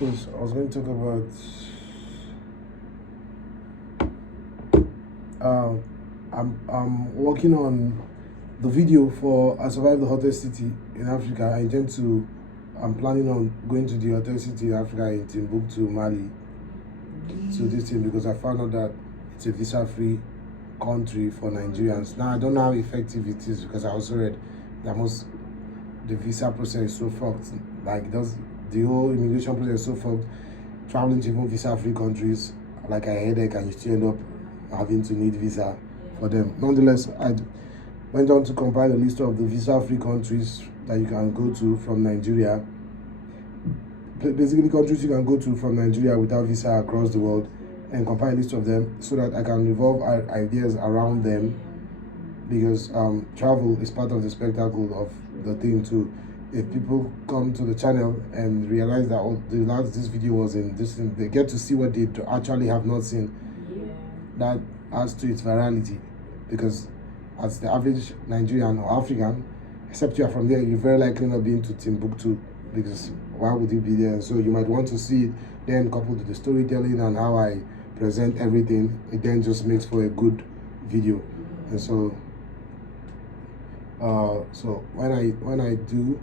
Yes, I was going to talk about I'm working on the video for I Survived the Hottest City in Africa. I'm planning on going to the hottest city in Africa in Timbuktu, Mali, to this thing because I found out that it's a visa-free country for Nigerians. Now I don't know how effective it is because I also read that the visa process is so fucked. Like the whole immigration process is so fucked. Traveling to even visa-free countries like a headache, and you still end up having to need visa for them. Nonetheless, I went on to compile a list of the visa-free countries that you can go to from Nigeria. Basically, countries you can go to from Nigeria without visa across the world, and compile a list of them so that I can revolve ideas around them, because travel is part of the spectacle of the thing too. If people come to the channel and realize that this video was in this thing, they get to see what they actually have not seen. That adds to its virality, because as the average Nigerian or African, except you are from there, you're very likely not been to Timbuktu, because why would you be there? So you might want to see it, then coupled with the storytelling and how I present everything, it then just makes for a good video. And so when I do,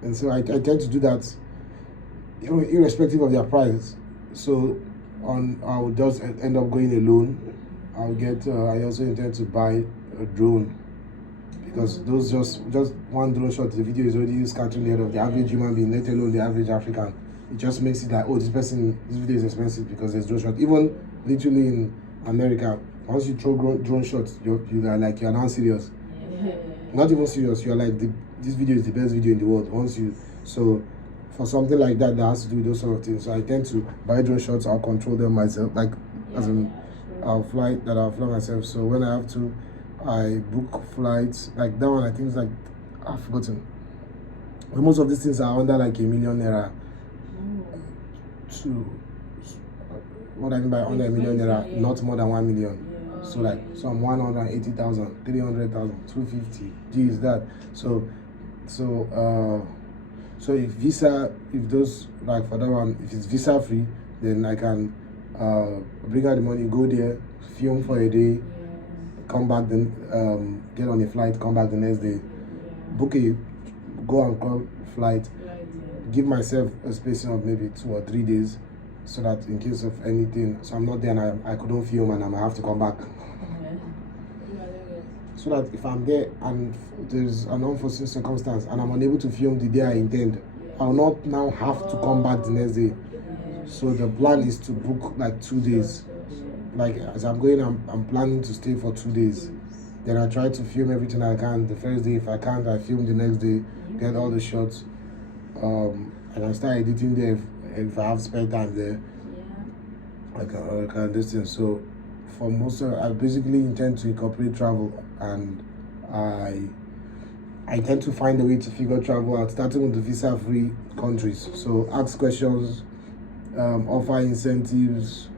and so I tend to do that irrespective of their price. So I'll just end up going alone. I also intend to buy a drone, because those just one drone shot, the video is already scattering the head of the average human being, let alone the average African. It just makes it like, oh, this video is expensive because there's drone shot. Even literally in America, once you throw drone shots, you're now serious. Not even serious, you're like, this video is the best video in the world. So for something like that has to do with those sort of things. So I tend to buy drone shots. I'll control them myself, I'll fly myself. So when I have to, I book flights. Like that one, I think it's like, I've forgotten. But most of these things are under like ~1 million naira. What I mean by under ~1 million naira, not more than 1 million. So like some 180,000, 300,000, 250. Geez, that. So if for that one, if it's visa free, then I can bring out the money, go there, film for a day, come back, then get on a flight, come back the next day, book a go and come flight, give myself a spacing of maybe 2 or 3 days, so that in case of anything, so I'm not there and I couldn't film and I might have to come back. So that if I'm there and there's an unforeseen circumstance and I'm unable to film the day I intend, I'll not now have to come back the next day. So the plan is to book like 2 days. Like as I'm going, I'm planning to stay for 2 days. Then I try to film everything I can the first day. If I can't, I film the next day, get all the shots, and I start editing there if I have spare time there. I can distance. So for most of, I basically intend to incorporate travel, and I tend to find a way to figure travel out, starting with the visa-free countries. So ask questions, offer incentives,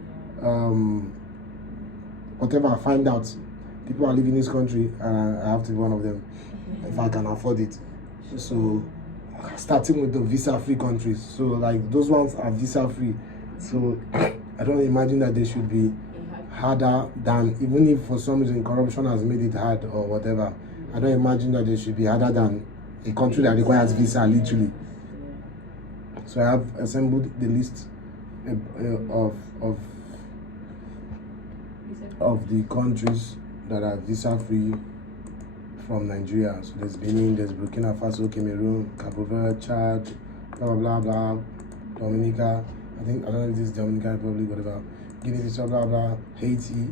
whatever I find out. People are leaving this country, and I have to be one of them if I can afford it. So starting with the visa-free countries. So like those ones are visa-free. So I don't imagine that they should be harder than, even if for some reason corruption has made it hard or whatever, I don't imagine that they should be harder than a country that requires visa, literally. So I have assembled the list of the countries that are visa free from Nigeria. So there's Benin, there's Burkina Faso, Cameroon, Cabo Verde, Chad, blah blah blah, Dominica. I don't know if this is Dominican Republic, whatever. Guinea-Bissau, blah blah, Haiti,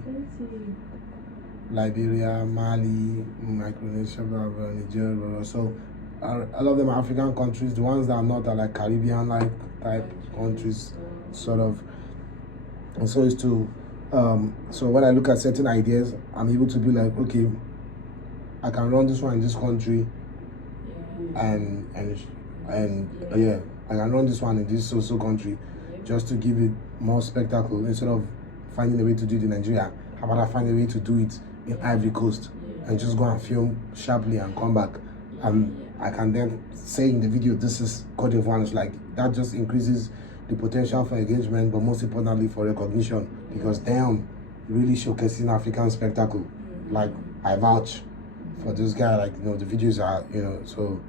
Liberia, Mali, Micronesia, blah blah, Nigeria, blah blah. So a lot of them are African countries. The ones that are not are like Caribbean-like type countries, sort of. And so it's to so when I look at certain ideas, I'm able to be like, okay, I can run this one in this country, and yeah, I can run this one in this so country, just to give it more spectacle. Instead of finding a way to do it in Nigeria, how about I find a way to do it in Ivory Coast and just go and film sharply and come back, and I can then say in the video, this is Cote d'Ivoire. It's like that just increases the potential for engagement, but most importantly for recognition, because damn, really showcasing African spectacle. Like, I vouch for this guy. Like, you know, the videos are, you know, so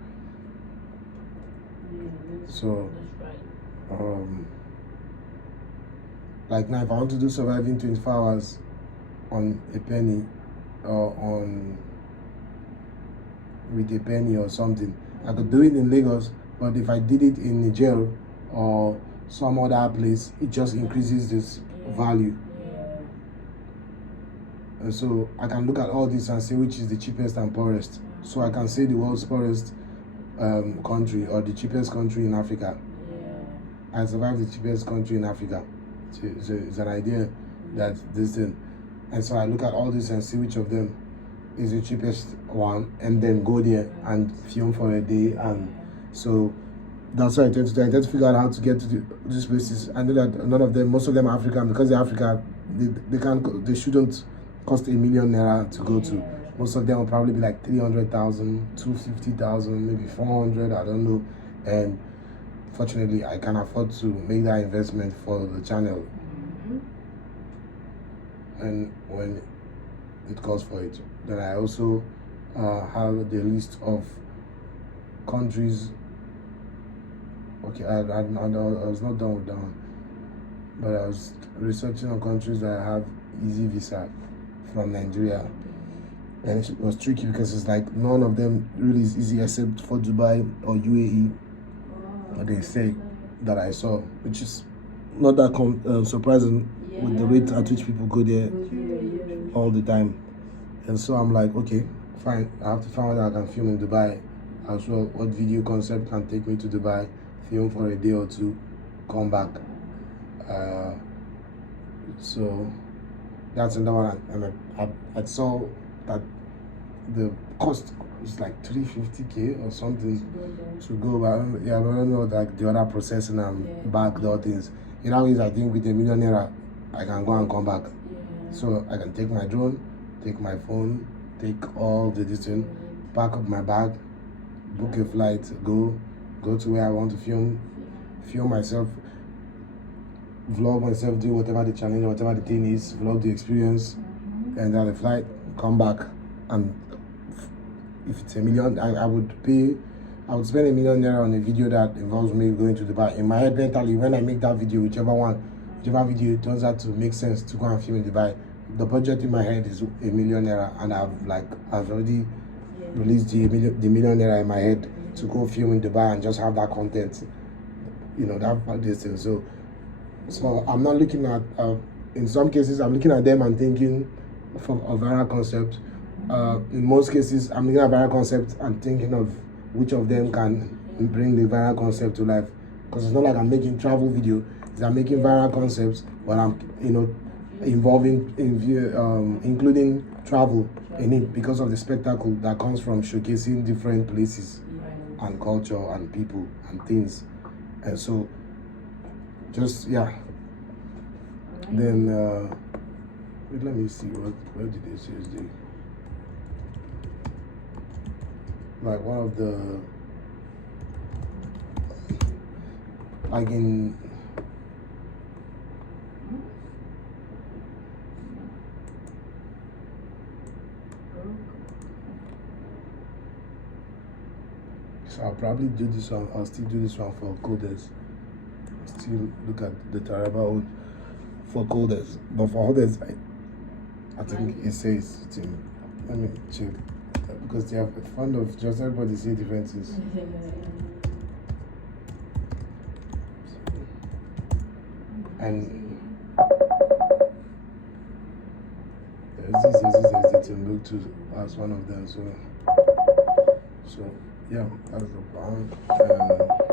like now if I want to do surviving 24 hours on a penny or on with a penny or something, I could do it in Lagos, but if I did it in Niger or some other place, it just increases this value. And so I can look at all this and say which is the cheapest and poorest. So I can say the world's poorest country or the cheapest country in Africa. I survived the cheapest country in Africa. It's an idea that this thing. And so I look at all this and see which of them is the cheapest one, and then go there and film for a day. And so that's what I tend to do. I tend to figure out how to get to these places. I know that none of them, most of them are African, because they're Africa, they shouldn't cost ₦1 million to go to. Most of them will probably be like 300,000, 250,000, maybe 400, I don't know. And fortunately, I can afford to make that investment for the channel. And when it calls for it, then I also have the list of countries. Okay, I was not done with that one, but I was researching on countries that have easy visa from Nigeria. And it was tricky because it's like none of them really is easy except for Dubai or UAE. They say that I saw, which is not that surprising with the rate at which people go there all the time. And so I'm like, okay, fine, I have to find out I can film in Dubai as well. What video concept can take me to Dubai, film for a day or two, come back. So that's another one. And I saw that the cost is like 350K or something to go. But I don't know like the other processing and back the other things. In that ways, I think with ₦1 million, I can go and come back. So I can take my drone, take my phone, take all the distance, pack up my bag, book a flight, go to where I want to film myself, vlog myself, do whatever the challenge, whatever the thing is, vlog the experience, and then the flight, come back. And if it's ₦1 million, I would spend ₦1 million on a video that involves me going to Dubai. In my head mentally, when I make that video, whichever video turns out to make sense to go and film in Dubai, the budget in my head is ₦1 million, and I've already released the ₦1 million in my head to go film in Dubai and just have that content, you know, that this thing. So I'm not looking at in some cases I'm looking at them and thinking from a viral concept. In most cases I'm looking at viral concept and thinking of which of them can bring the viral concept to life, because it's not like I'm making travel video, it's I'm making viral concepts, but I'm, you know, including travel in it because of the spectacle that comes from showcasing different places and culture and people and things. And so just then wait, let me see where did they say like one of the, like in so I'll probably do this one. I'll still do this one for coders. Still look at the Taraba Oud for coders, but for others I think it says let me check, because they are fond of just everybody say different things. And there's Timbuktu as one of them. So yeah, that's the band.